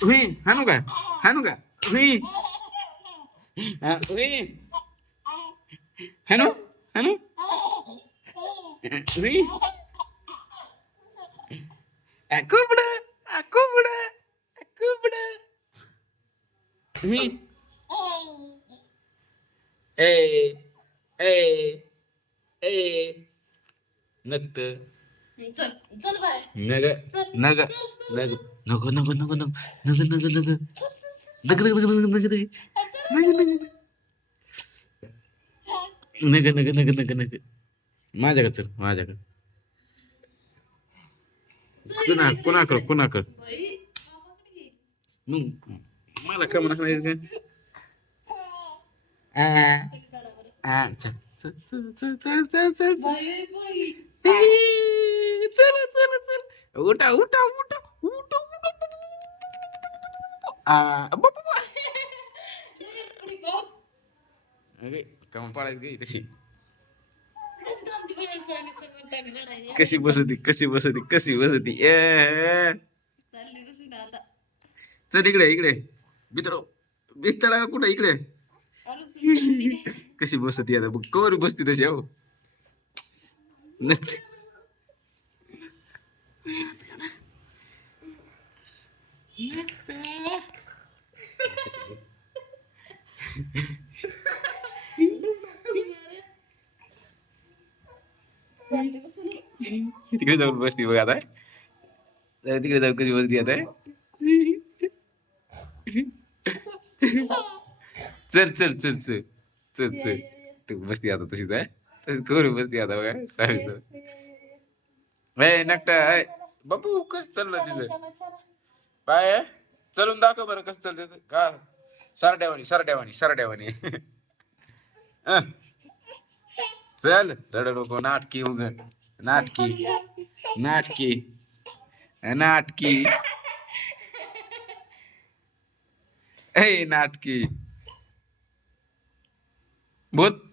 हुई हाणू का हाणू का हुई हुई हाणू हाणू हुई कोबडा कोबडा कोबडा हुई ए ए ए नक्त चल चल बाहेर नग नग नग नको नको नको नको नग नग नग नग नग नग नग नग नग नग नग नग नग माझ्याकडे चल माझ्याकडे कोणाकडे कोणाकडे मग मला का म्हणा चल चल चल चल चल चल चल चल चल चल उठा उठा उठा उठा अरे कम पाडायची गे कशी कशी बसती कशी बसती कशी बसती चल इकडे इकडे बितडो बितडा कुठे इकडे कशी बसती आता बघ कवर बसती तशी हो नक्की तिकडे जाऊन बसती बघ आता तिकडे जाऊन कशी बसती आता चल चल चल चल चल चल तू बसती आता तशीच आहे तशी कवर बसती आता बघा सावी नकटा बापू कस चाललं तिचं पाय चलून दाखव बरं कसं चालतं का सरड्यावानी सरड्यावानी सरड्यावानी चल रड नको नाटकी उग नाटकी नाटकी नाटकी ए नाटकी बहुत